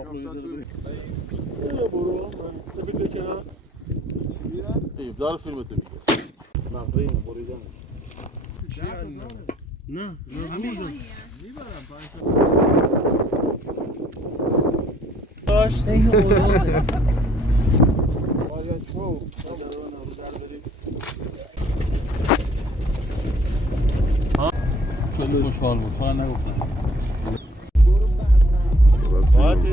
آب رو بذاره بریم. برو من سه بگیر کنار. ایب دار فیلمتو میگه. مغزه اینو بریدم. نه بوزم. میبرم باش. خیلی خوشحال بود فقط نگفتم فاتی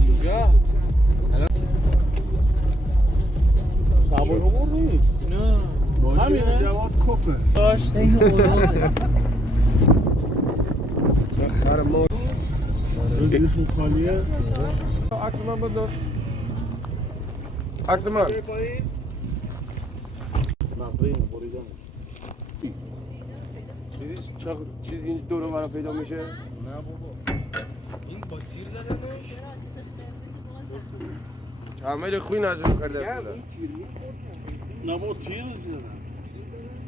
اینجا سابون رو نیست نه همینه جواد کپه داشت خر ما روزیشون خالیه عکس من بدار عکس من مغزه اینو بریدم چیز این دور برا پیدا میشه؟ نه بابا این با تیر زدنش؟ همه خوی نزد کرده است نه با تیر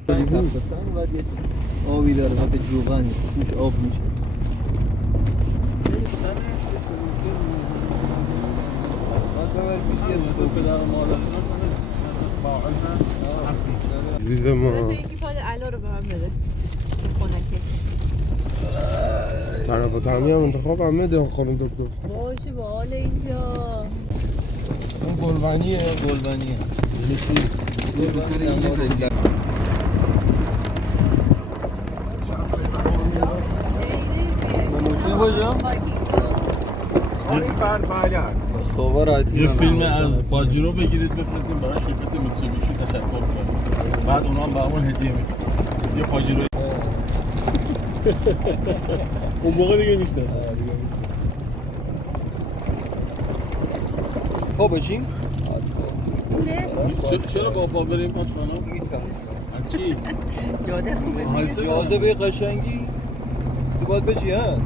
زدن آبی داره مثل جوغن توش آب میشه زیزه ما یکی فال علا رو به من بده خونکه برای با تامی هم انتخاب هم میده خانم دکتر باشه با حال اینجا اون گلبنیه یعنی چی؟ یه بسر انگلیس ماشین کجا؟ یه فیلم از پاجیرو بگیرید بفرستیم برای شرکت میتسوبیشی تشکر کنیم بعد اونا هم به همون هدیه میفرستن یه پاجیرو اون موقع دیگه میشناسن پا باشیم؟ چرا با پا بریم پاچمانا؟ چی؟ جاده خوبه جاده به قشنگی تو باید بشی ها؟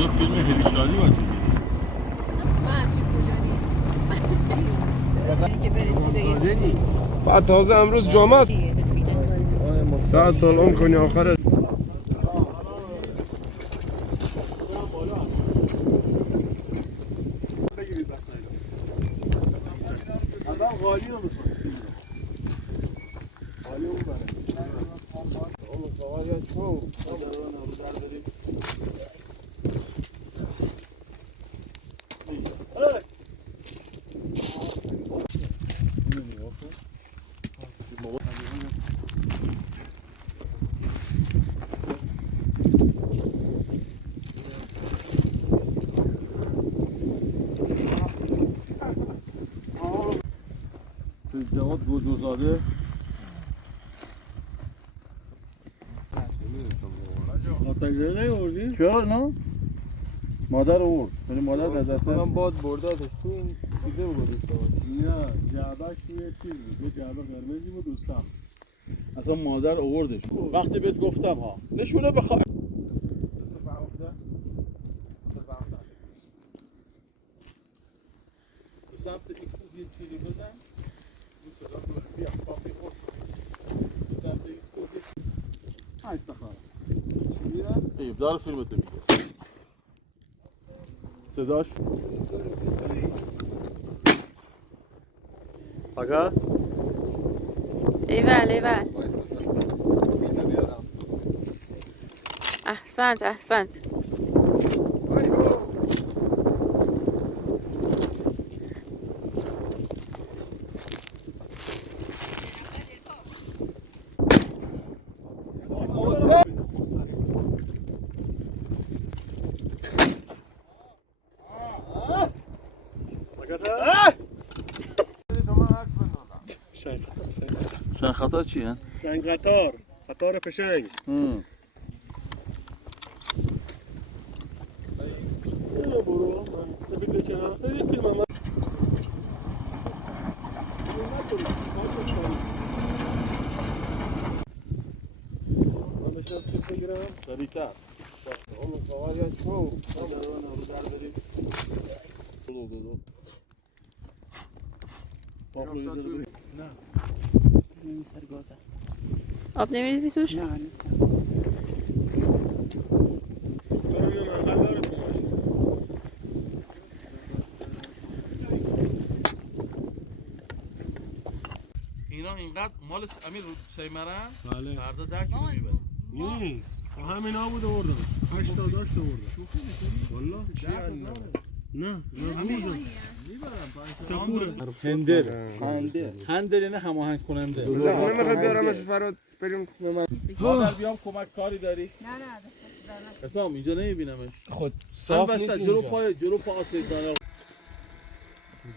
یه فیلم هلیشاری باید بگیریم بعد تازه امروز جمعه است 100 سال عمر کنی آخرت غالی رو بسازیم غالی اون بره اون غالی چون جواد گوزوزاده آتگره نیوردی؟ چرا نه؟ مادر آورد یعنی مادر در دست من باد بردادش تو این دیده بودش نه جعبهش توی چیز بود یه جعبه قرمزی بود دوستم اصلا مادر آوردش وقتی بهت گفتم ها نشونه بخواه سمت این کوه یه تیری بزن این صدا تو بیا پاپی خود سمت این کوه های استخاره چی میرن؟ ایب دار فیلمتو میگه صداش فقط ایول احسنت شنگ خطا چی هن؟ شنگ قطار فشنگ برو من سه بگیر کنار سه یه فیلم هم من بشنم سیب بگیرم سریعتر اون خواری تو آب نمیریزی توش؟ اینا اینقدر مال امیر سیمرن بله فردا 10 کیلو میبره. نیست همین ها بود آوردم 8 تا داشت آوردم والله نه هندل نه هماهنگ کننده. زخمه میخوای بیارمش برات بریم مادر بیام کمک کاری داری؟ نه حسام اینجا نمیبینمش. خود صاف نیست جلو پا آسید دانه.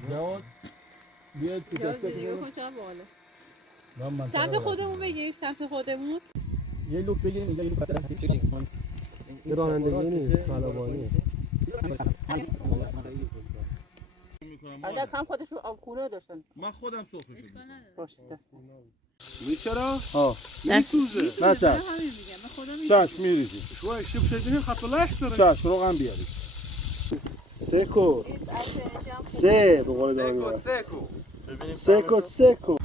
جواد بیاد تو دسته سمت خودمون بگیر سمت خودمون یه لوک بگیریم اینجا یه لوک بگیریم. یه رانندگی نیست خلبانیه اگر هم خودشون آب خونه داشتن من خودم سرخه شدم. باشه دست چرا؟ ها میسوزه نه چشم چشم میریزی شو اشتب شدین خط لحش داره چشم روغن بیاری سکو سه به قول دارم سکو سکو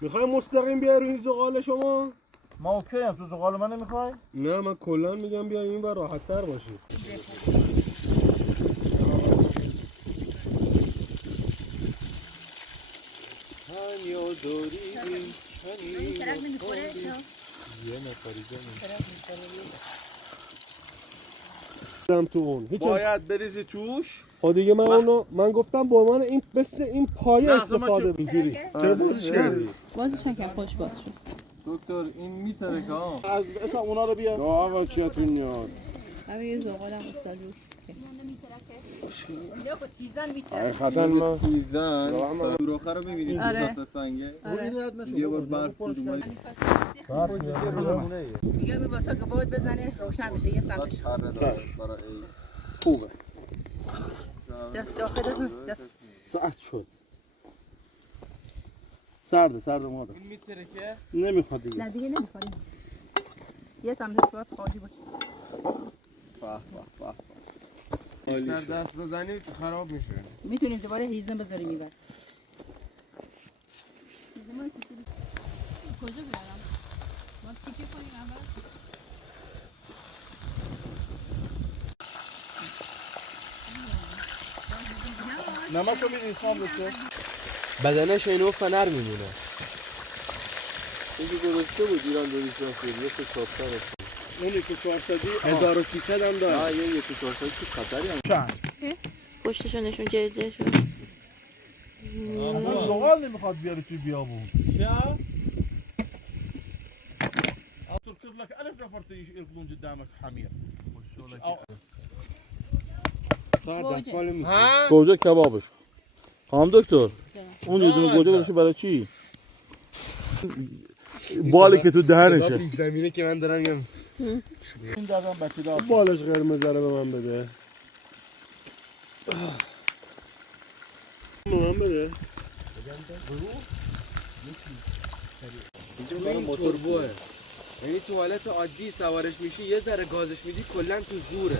میخوای مستقیم بیای رو این زغال شما؟ ما اوکی هم تو زغال من نمیخوای؟ نه من کلا میگم بیای این بر راحت تر باشی هنیا داریم تو اون باید بریزی توش. خب دیگه من گفتم با من این مثل این پایه استفاده اینجوری چرا بازش کردی؟ بازش نکن خوش باز شد دکتر این میترکه ها از اسم اونا رو بیا. آقا چیتون میاد همه یه زغالم استاد روش حقیقتا من تیزن سوراخه رو ببینید تا سنگه یه بار برف بود اومد میگه می واسه که باید بزنه روشن بشه یه سمتش خوبه داخل دست ساعت شد سرده مادر این میترکه نمیخواد دیگه. نه دیگه نمیخوریم یه سمتش باید خالی باشه بیشتر دست بزنید خراب میشه میتونیم دوباره هیزم بذاریم این بر کجا بیارم؟ ما تیکه کنیم اول نمک رو میدید اسلام دسته بدنش اینو فنر میمونه اینکه گذاشته بود ایران دوریش راسته یه 400 اونی که 400 1300 هم داره نه یه 400 تو خطری هم چند پشتشو نشون جلدشو زغال نمیخواد بیاره توی بیابون چه؟ تركز لك 1000 نفر يركضون قدامك حمير ساعت دستمال میکنه گوجه کبابش خانم دکتر اون یه دونه گوجه گذاشته برای چی؟ بالی که تو دهنشه پیش زمینه که من دارم میگم این دادم بچه دار بالش قرمز رو به من بده به من بده اینجا این توربوه یعنی توالت عادی سوارش میشی یه ذره گازش میدی کلا تو زوره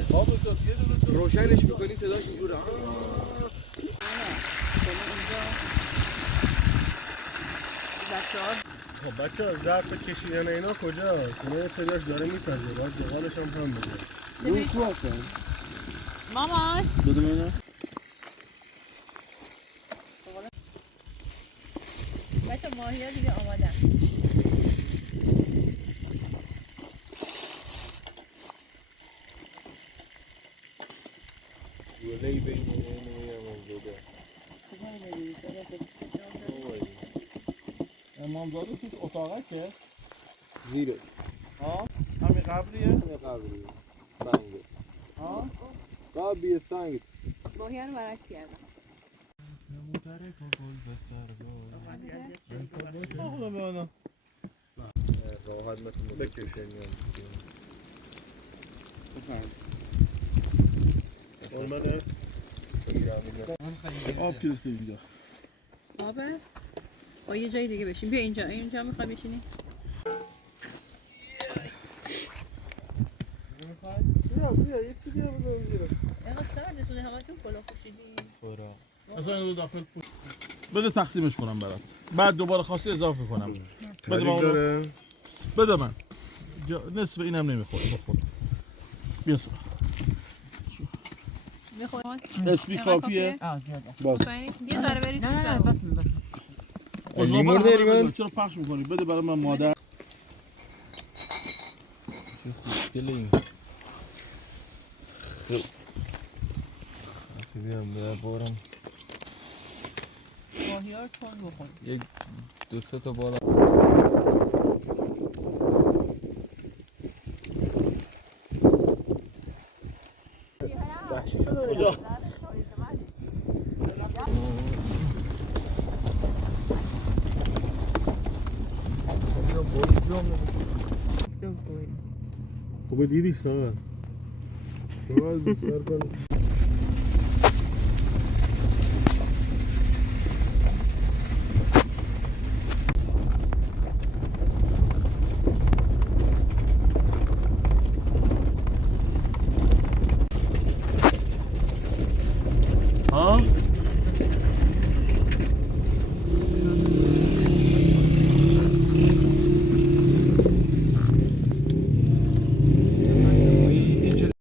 روشنش میکنی صداش اینجوره خب بچه ها ظرف کشیدن اینا کجاست؟ اینا یه سریاش داره میپزه باید زغالش هم بده اون تو هستن مامان بدون اینا بچه ماهی ها دیگه آمادن گلهی بین اینو موجوده امامزاده توش اتاقه که زیره ها همین قبلیه همه قبلی سنگه ها قبلی سنگ ماهی ها رو برعکس کردم آخلا به انا راحت مثل بکشن اومده آب کلیسته اینجا آبه با یه جای دیگه بشین بیا اینجا میخوای بشینی بیا یه چی بیا بذار زیرا. اینقدر سردتونه همتون کلاه پوشیدین. اصلا اینو داخل بده تقسیمش کنم برات. بعد دوباره خواستی اضافه کنم. بده من داره. بده من. نصف اینم نمیخوره بخور. بیا سو. میخواد اسپی کافیه. باز. یه ذره بریز نه بس لیمو داری من؟ چرا پخش میکنی؟ بده برای من مادر. بیام ببرم ماهیار تون بخور. یک دو سه تا بالا کجا؟ خوبه دیدیش ساقه. باز بسر کن.